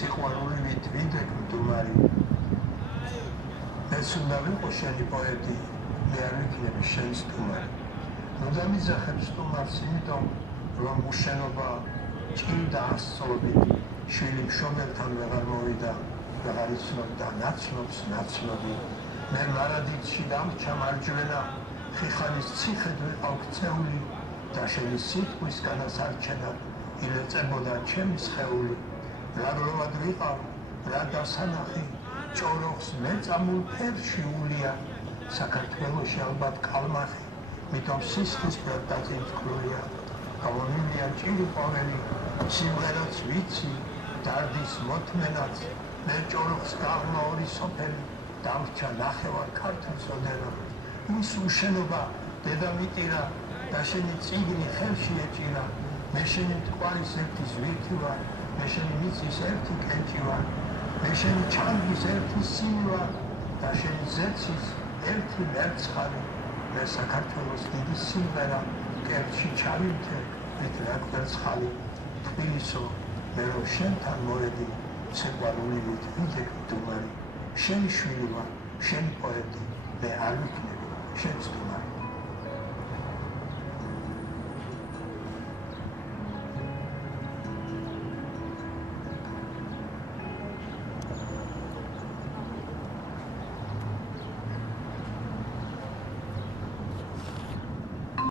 სიყვარულივით ვიდექ მდუმარი მეც უნდა ვიყო შენი პოეტი მე არ ვიქნები შენ სტუმარი უნდა მიზახებ სტუმარს იმიტომ რომ უშენობა ჭირდა ასწლობით შვილი მშობელთან ვეღარ მოვიდა ვეღარ იცნობდა ნაცნობს ნაცნობი მე მარადიდში დამრჩა მარჯვენა ხიხანის ციხედ ვიყავ ქცეული და შენი სიტყვისგანაც არჩენა ილეწებოდა ჩემი სხეული რა გლოვად ვიყავ რა დასანახი ჭოროხს მეწამულ ფერში ულია საქართველოში ალბათ კალმახი მითომ სისხლისფერ დაწინწკლულია გამომილია ჭირი ყვაველი სიმღერაც ვიცი დარდის მოთმენაც მე ჭოროხს გაღმა ორი სოფელი დამრჩა ნახევარ ქართულს ოდენა ის უშენობა დედამიწირა და შენი წიგნი ხელში ეჭირა მე შენი მტკვარის ერთი ზვირთი ვარ მე შენი მიწის ერთი კენჭი ვარ მე შენი ჩანგის ერთი სიმი ვარ და შენი ზეცის ერთი მერცხალი მე საქართველოს დიდი სიმღერა კერტში ჩავირთე მით რაკვერცხალი თბილისო მე რომ შენთან მოვედი სიყვარულივით ვიდექ მდუმარი შენი შვილი ვარ შენი პოეტი მე არ ვიქნები შენ სტუმარი